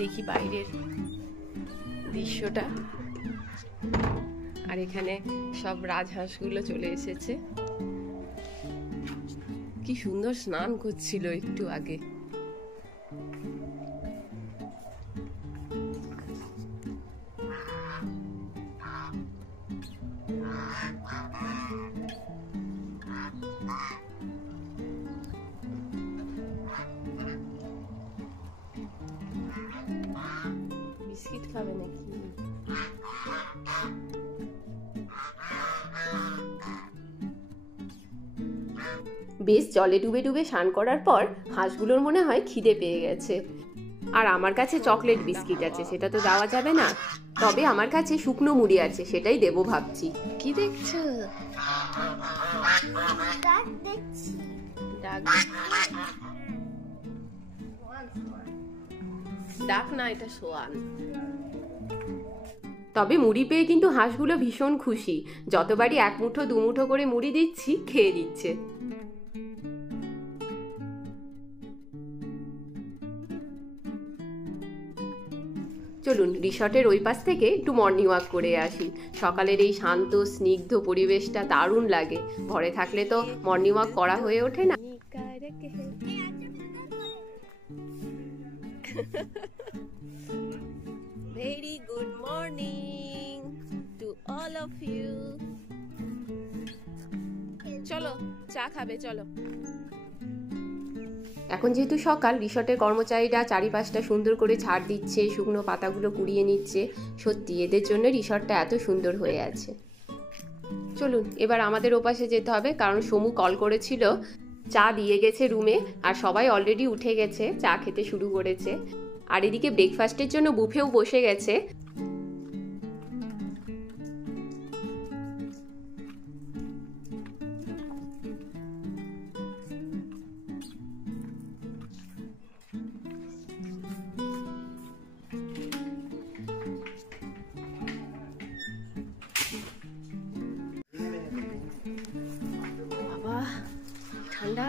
দেখি বাইরের দৃশ্যটা। আর এখানে সব রাজহাঁসগুলো চলে এসেছে। কি সুন্দর স্নান করছিল একটু আগে। বিস্কিট খাবে নাকি? বেশ জলে ডুবে ডুবে স্নান করার পর হাঁসগুলোর মনে হয় খিদে পেয়ে গেছে। আর আমার কাছে চকলেট বিস্কিট আছে, সেটা তো দেওয়া যাবে না। তবে আমার কাছে শুকনো মুড়ি আছে, সেটাই দেবো ভাবছি। কি দেখছো? ডাক না, এটা সোয়ান। তবে মুড়ি পেয়ে কিন্তু হাঁসগুলো ভীষণ খুশি। যতবারই এক মুঠো দু মুঠো করে মুড়ি দিচ্ছি, খেয়ে দিচ্ছে। চলুন রিসর্টের ওই পাশ থেকে একটু মর্নিং ওয়াক করে আসি। সকালের এই শান্ত স্নিগ্ধ পরিবেশটা দারুণ লাগে। ঘরে থাকলে তো মর্নিং ওয়াক করা হয়ে ওঠে না। Very good morning to all of you. চলো চা খাবে, চলো। এখন যেহেতু সকাল, রিসর্টের কর্মচারীরা চারিপাশটা সুন্দর করে ঝাড় দিচ্ছে, শুকনো পাতাগুলো কুড়িয়ে নিচ্ছে। সত্যি এদের জন্য রিসর্টটা এত সুন্দর হয়ে আছে। চলুন এবার আমাদের ওপাশে যেতে হবে, কারণ সমু কল করেছিল। চা দিয়ে গেছে রুমে, আর সবাই অলরেডি উঠে গেছে, চা খেতে শুরু করেছে। আর এদিকে ব্রেকফাস্টের জন্য বুফেও বসে গেছে। বাবা ঠান্ডা।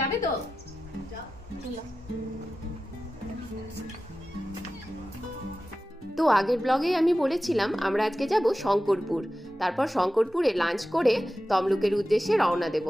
যাবে তো? তো আগের ব্লগেই আমি বলেছিলাম আমরা আজকে যাব শঙ্করপুর। তারপর শঙ্করপুরে লাঞ্চ করে তমলুকের উদ্দেশ্যে রওনা দেব।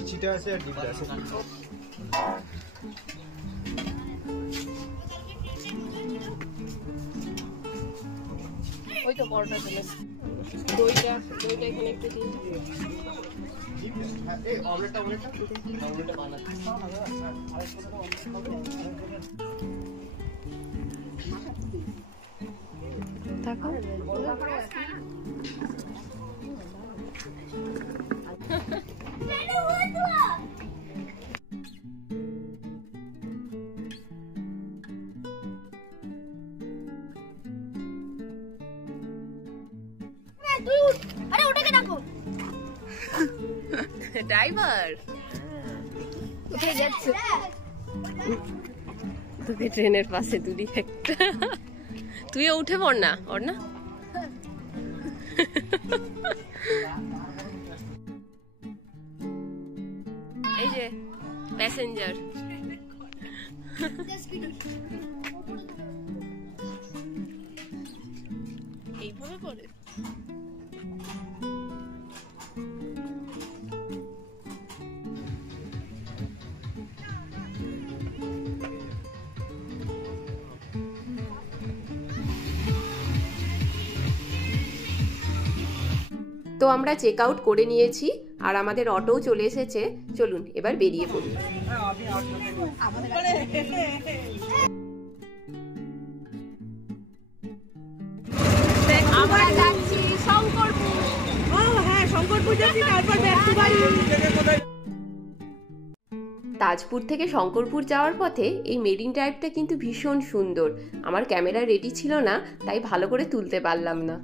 ইচিটা আছে আর ডিমটা আছে। ওই তো বড়টা চলে। দইটা এখানে একটু দিন। এই অমলেটটা বানাচ্ছি। দেখো ড্রাইভার উঠে যাচ্ছে। তোকে ট্রেনের পাশে তুলি একটা, তুইও উঠে পড় না। ওর না এই যে প্যাসেঞ্জার। এইভাবে পড়ে। তো আমরা চেক আউট করে নিয়েছি। আর আমাদের অটোও চলে এসেছে। চলুন এবার বেরিয়ে পড়ি। আমরা যাচ্ছি শঙ্করপুর। হ্যাঁ, শঙ্করপুর যাচ্ছি, তারপর ব্যাক টু বাড়ি। তাজপুর থেকে শঙ্করপুর যাওয়ার পথে এই মেরিন ড্রাইভটা কিন্তু ভীষণ সুন্দর। আমার ক্যামেরা রেডি ছিল না, তাই ভালো করে তুলতে পারলাম না।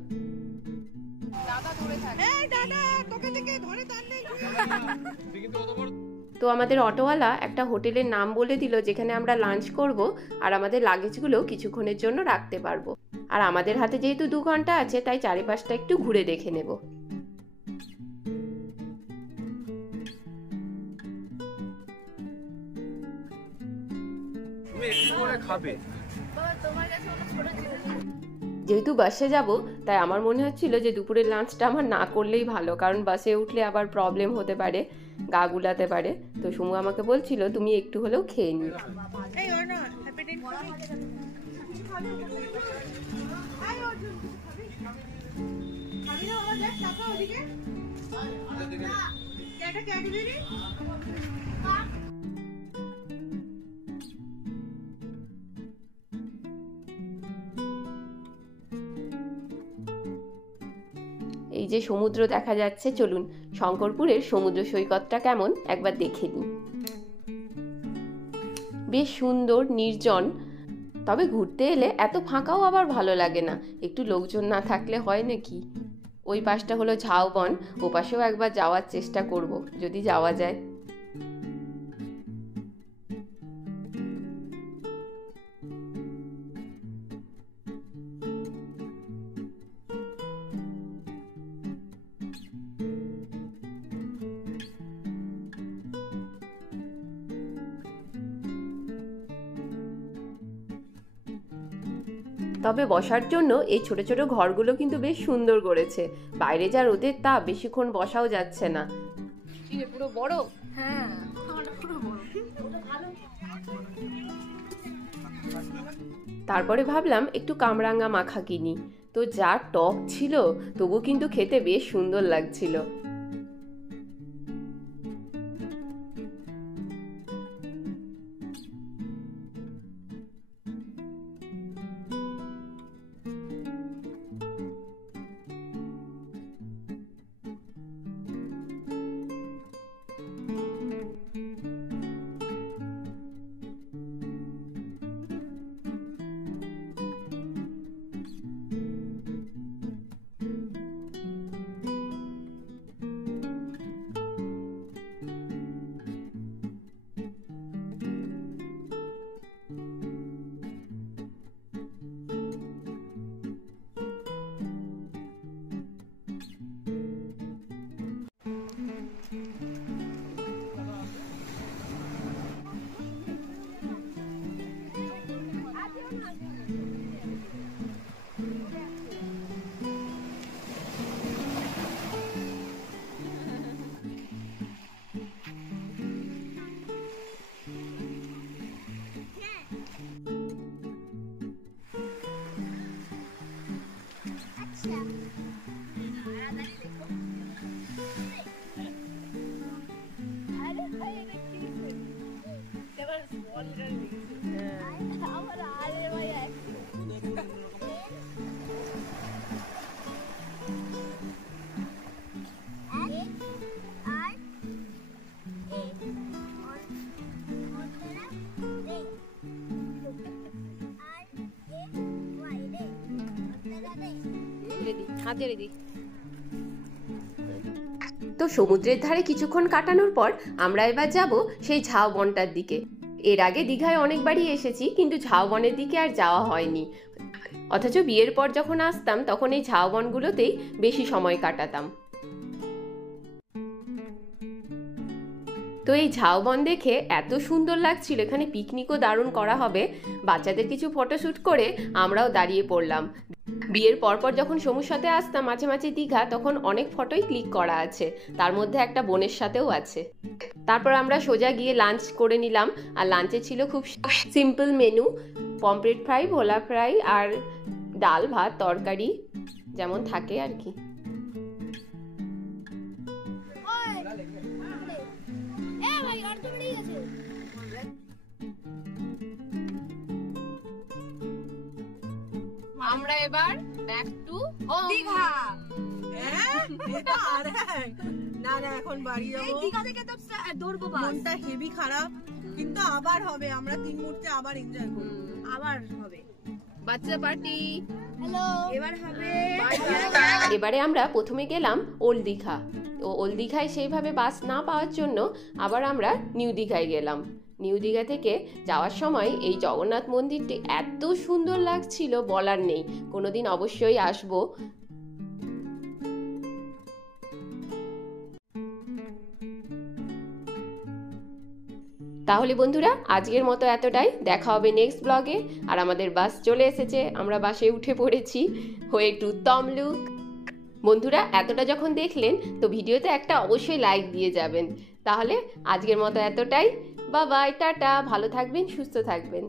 তো আমাদের অটোওয়ালা একটা হোটেলের নাম বলে দিল যেখানে আমরা লাঞ্চ করব আর আমাদের লাগেজগুলো কিছুক্ষণের জন্য রাখতে পারবো। আর আমাদের হাতে যেহেতু 2 ঘন্টা আছে, তাই চারিপাশটা একটু ঘুরে দেখে নেব। যেহেতু বাসে যাব, তাই আমার মনে হচ্ছিল যে দুপুরের লাঞ্চটা আমার না করলেই ভালো, কারণ বাসে উঠলে আবার প্রবলেম হতে পারে, গা গুলাতে পারে। তো সুমু আমাকে বলছিল তুমি একটু হলেও খেয়ে নি। এই যে সমুদ্র দেখা যাচ্ছে, চলুন শঙ্করপুরের সমুদ্র সৈকতটা কেমন একবার দেখে নিই। বেশ সুন্দর, নির্জন। তবে ঘুরতে এলে এত ফাঁকাও আবার ভালো লাগে না, একটু লোকজন না থাকলে হয় নাকি। ওই পাশটা হলো ঝাউবন, ও পাশেও একবার যাওয়ার চেষ্টা করব যদি যাওয়া যায়। তবে বসার জন্য এই ছোট ছোট ঘরগুলো কিন্তু বেশ সুন্দর করেছে। বাইরে যা রোদের তাপ, বেশিক্ষণ বসাও যাচ্ছে না। পুরো বড়। হ্যাঁ, তারপরে ভাবলাম একটু কামরাঙ্গা মাখা কিনি। তো যা টক ছিল, তবু কিন্তু খেতে বেশ সুন্দর লাগছিল। তো সমুদ্রের ধারে কিছুক্ষণ কাটানোর পর আমরা এবার যাব সেই ঝাউবনটার দিকে। এর আগে দীঘায় অনেকবারই এসেছি, কিন্তু ঝাউবনের দিকে আর যাওয়া হয়নি। অথচ বিয়ের পর যখন আসতাম তখন এই ঝাউবনগুলোতেই বেশি সময় কাটাতাম। তো এই ঝাউবন দেখে এত সুন্দর লাগছিল, এখানে পিকনিকও দারুণ করা হবে। বাচ্চাদের কিছু ফটোশ্যুট করে আমরাও দাঁড়িয়ে পড়লাম। বিয়ের পরপর যখন সমুর সাথে আসতাম মাঝে মাঝে দীঘা, তখন অনেক ফটোই ক্লিক করা আছে, তার মধ্যে একটা বোনের সাথেও আছে। তারপর আমরা সোজা গিয়ে লাঞ্চ করে নিলাম। আর লাঞ্চে ছিল খুব সিম্পল মেনু, পমফ্রেট ফ্রাই, ভোলা ফ্রাই আর ডাল ভাত তরকারি, যেমন থাকে আর কি। ভাই আর তো বেরিয়ে গেছে। আমরা এবার ব্যাক টু হোম। দীঘা। এটা আর না না এখন বাড়ি যাবো। দীঘা থেকে তো দৌড়বো বাস। মনটা হেভি খারাপ, কিন্তু আবার হবে। আমরা 3 মুহূর্তে আবার এনজয় করব, আবার হবে। বাচ্চা পার্টি। হ্যালো, এবার হবে এবারে আমরা প্রথমে গেলাম ওল্ড দীঘা। ওল্ড দীঘায় সেইভাবে বাস না পাওয়ার জন্য আবার আমরা নিউ দীঘায় গেলাম। নিউ দীঘা থেকে যাওয়ার সময় এই জগন্নাথ মন্দিরটি এত সুন্দর লাগছিল বলার নেই। কোনোদিন অবশ্যই আসবো। তাহলে বন্ধুরা আজকের মতো এতটাই। দেখা হবে নেক্সট ব্লগে। আর আমাদের বাস চলে এসেছে, আমরা বাসে উঠে পড়েছি হয়ে টু তমলুক। বন্ধুরা এতটা যখন দেখলেন তো ভিডিওতে একটা অবশ্যই লাইক দিয়ে যাবেন। তাহলে আজকের মতো এতটাই। বাই বাই, টাটা, ভালো থাকবেন, সুস্থ থাকবেন।